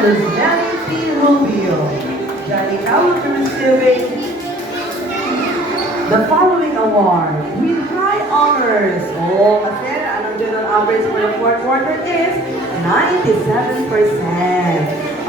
Lizelle P. Rubio. Janica will be receiving the following award with high honors. Oh, kasi anong general average for the fourth quarter is 97%.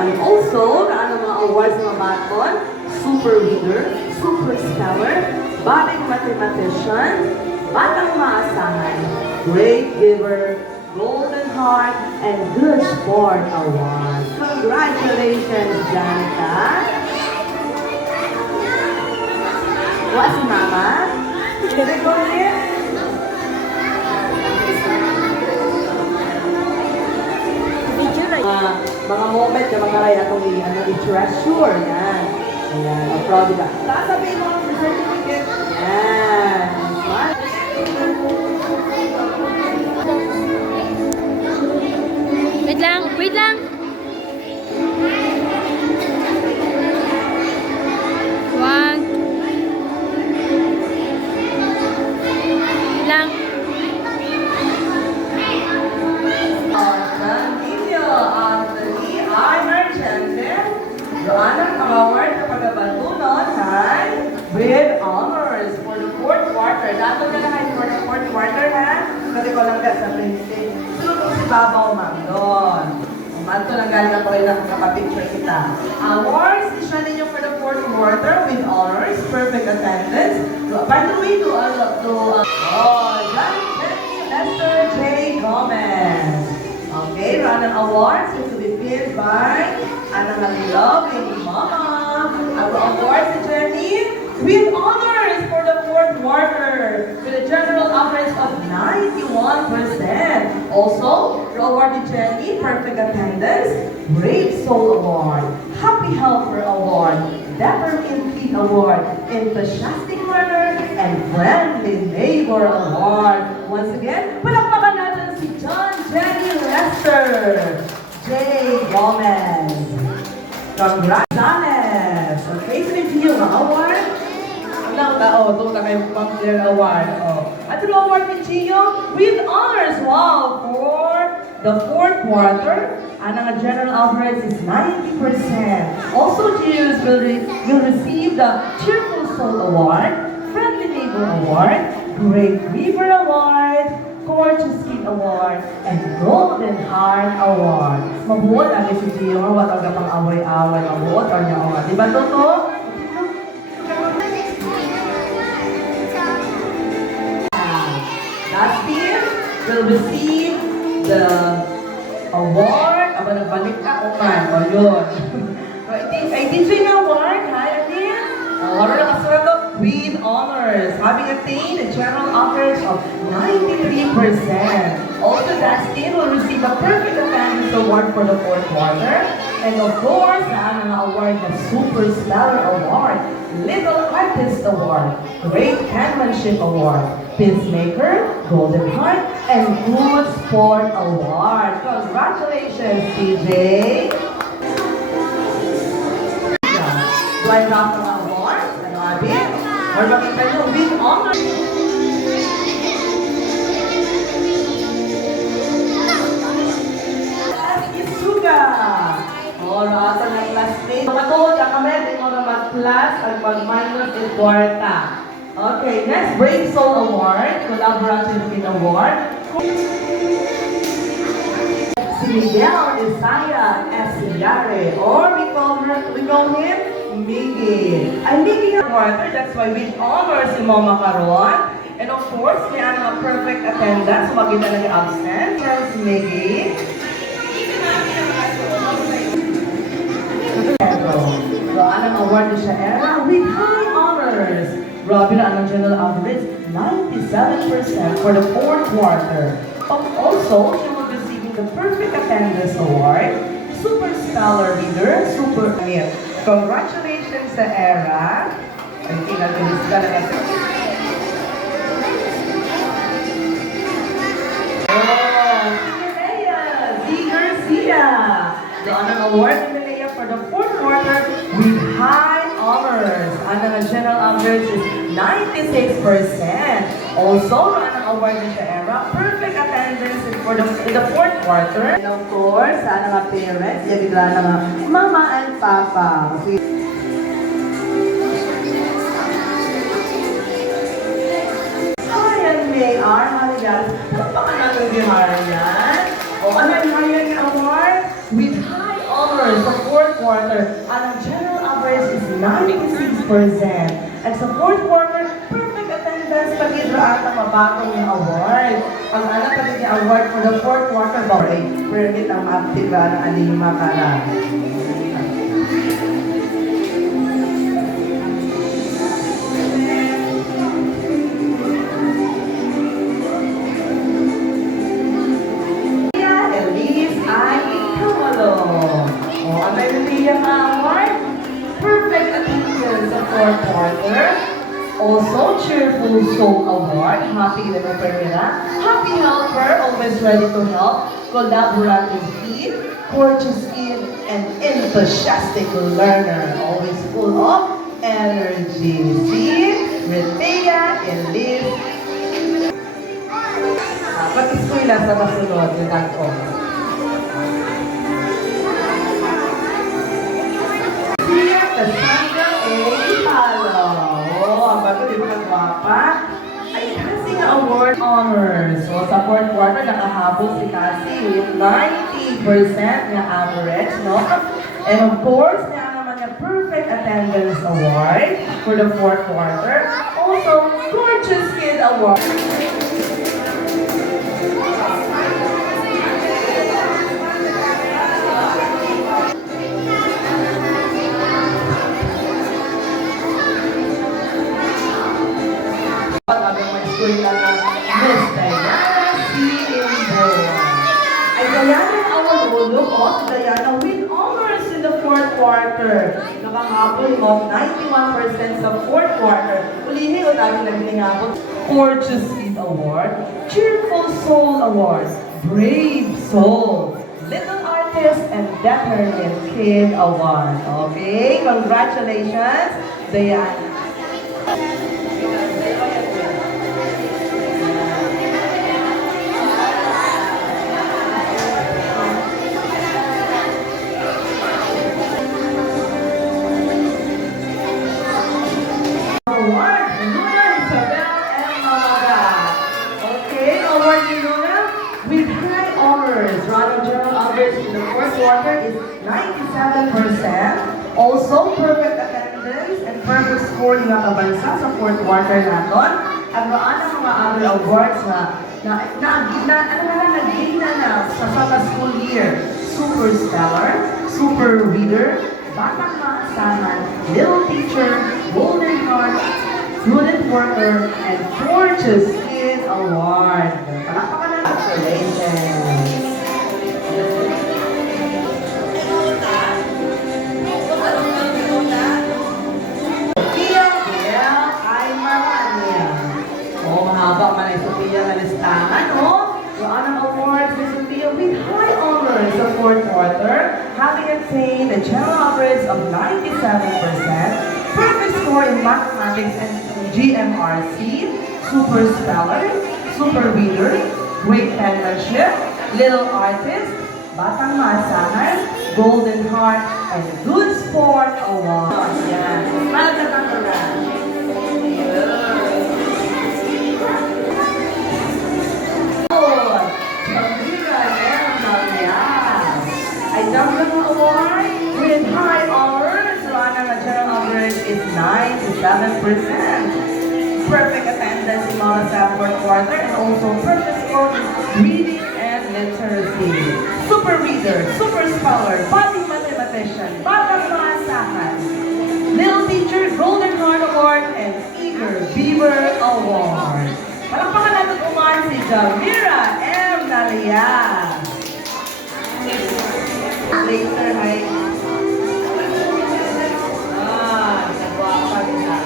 And also, ano mga awards mga baton? Super Reader, Super Scholar, Budding Mathematician, Batang Maasahan, Great Giver, Golden Heart, and Good Sport Award. Congratulations, Janica! What's mama? Can I go here? Mga moment na mga ray atong i-treasure. Yan. Ayan. Proud ka. Sasabihin mo ang certificate. Yan. Smart. Wait lang, wait lang. One. Wait lang. Anthony R. Merchante, Joanna Howard na pagabatunon ay with honors for the fourth quarter. Dato ka na for the fourth quarter ha? Kasi ko lang ka sa prinsip. Sunod si Babaw Ma'am doon. Manto lang galing ako rin ako kapapicture kita. Awards, isya ninyo for the fourth quarter with honors, perfect attendance. By the way, Lester J. Gomez. Okay, round of awards is to be filled by Anna Malilog and Mama. Our awards to Jenny with honors for the fourth quarter with a general average of 91%. Also, the award to Jenny, perfect attendance, Brave Soul Award, Happy Helper Award, Dapper Feet Award, Enthusiastic Runner, and Friendly Neighbor Award. Once again, palakpakan natin si John Jenny Lester J. Gomez. Congrats! Okay, so ito yung award. Ang tao, ito na kayo pang-clear award. At yung award ni Gio with honors, wow, for the fourth quarter. Ang general average is 90%. Also, Gios will receive the Cheerful Soul Award, Friendly Neighbor Award, Great River Award, Gorgeous Skin Award, and Golden Heart Award. Mabuot lagi si Gio, watag na pang away-away, mabuot or niya award. Diba, Toto? Dustin will receive the award. Aba, nagbalik ka, man. O, yun. Ay, DJ na award, ha, Adin? Award na kasurado with honors, having attained a general average of 93%. Also, Dustin will receive a perfect attendance award for the fourth quarter. And of course, ang award na Super Stellar Award, Little Artist Award, Great Penmanship Award, Peacemaker, Golden Heart, and Good Sport Award. Congratulations, TJ! Blind Raffle Award, ano abin? Or makita nyo, with honor. Isuga! O, rasa ng classmate. Matuod ka kami, di mo na mag-plus at mag-minus in kwarta. Okay, next, Brave Soul Award, Collaborative Pin Award. Si Miguel Isaiah S. Yare, or we call him Miggy. Ay, Miggy na quarter, that's why we honor si Mama Caron. And of course, may ano perfect attendance, maganda na yung absent. Yes, Miggy. So, anong award na siya era? With high honors. Grabe na anong general average, 97% for the fourth quarter. Also, she will be receiving the Perfect Attendance Award, Super Scholar Reader, Super Amir. Congratulations sa era. I think natin is talaga. Oh, Leia Z. Garcia. The honor award in Leia for the fourth quarter with high honors. Ang general average is 96%. Also, ang award ni siya, Emma. Perfect attendance in the fourth quarter. And of course, sa mga parents, yan bigla na nga, mama and papa. Okay. Ayan, May-ar, Marian. Ano pa ka natin Marian yan? O, ano yung Marian yung award? With high honors sa fourth quarter, ang general average is 96%. At sa fourth quarter, perfect attendance pag-idraan na mabatong yung award. Ang anak pag yung award for the fourth quarter, ay permit ang maaktiba ng alima ka na. Elise ay Kamalo. O, ano yung Liam award? Perfect attendance sa fourth quarter. Also, Cheerful Soul Award, Happy Little Perina. Happy Helper, always ready to help. Collaborative kid, courteous kid, and enthusiastic learner. Always full of energy. See? Rithea, Elise. Pag-eskwela sa masunod, yung tag-o. Sia Cassandra A. Palo. Ang bago, di ba nagwapa? Ay, Cassie nga award honors. So, sa fourth quarter, nakahabol si Cassie with 90% na average, no? And of course, niya naman niya perfect attendance award for the fourth quarter. Also, Gorgeous Kid Award. Eskwela ng Miss Diana C. Imboa. Ay Diana award ulo o si Diana with honors in the fourth quarter. Nakahapon mo 91% sa fourth quarter. Ulihin o tayo naglinghapon. Gorgeous Kid Award, Cheerful Soul Award, Brave Soul, Little Artist, and Determined Kid Award. Okay, congratulations, Diana. Award, Luna Isabel M. Malaga. Okay, award ni Luna with high honors. Running general average in the fourth quarter is 97%. Also, perfect attendance and perfect score yung nakabansa sa fourth quarter natin. At maan ang mga other awards nag-gain na sa school year. Super Stellar, Super Reader, Batang Maasahan, Little Teacher, Golden Heart, Student Worker, and Gorgeous Kid Award. Palakpakan na. Congratulations! Sophia Biel ay Marania. Mahaba man ay Sophia na listahan, Yung anong awards ni Sophia with high honors sa fourth quarter, having attained a general average of 97%, perfect score in mathematics and GMRC, Super Speller, Super Reader, Great Penmanship, Little Artist, Batang Maasahan, Golden Heart, and Good Sport Award. Yan. Malagatan na. Duncan Award with high honors. Running a general average is 97%. Perfect attendance in Montessori fourth quarter and also perfect score in reading and literacy. Super Reader, Super Scholar, Budding Mathematician, Batang Maasahan, Little Teacher, Golden Heart Award, and Eager Beaver Award. Palakpakan natin umar si Jamira M. Nalia. Later, ay nagwapa nila.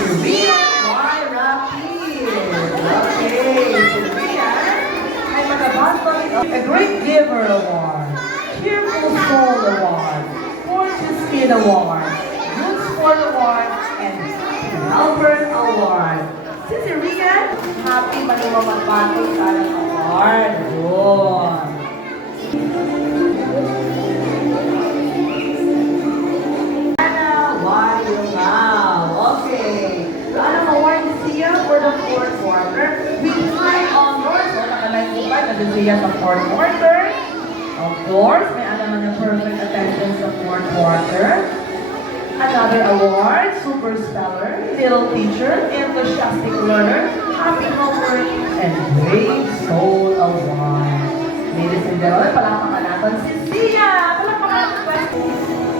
Sylvia Y. Rapid. Okay, Sylvia ay magabasbalik a Great Giver Award, Cheerful Soul Award, Gorgeous Kid Award, Good Award Award and Albert Award. Si Rian, happy Manimamagpatol sa award. Yun. Why you now? Okay. So, anong award ni Sia for the fourth quarter? With high honors. So, nakaline po ba na si Sia sa fourth quarter? Of course, may alaman na perfect attendance sa fourth quarter. Another award, Super Stellar, Little Teacher, Enthusiastic Learner, Happy Homework, and Brave Soul Award. Ladies and gentlemen, palakpakan natin si Sia! Palakpakan natin!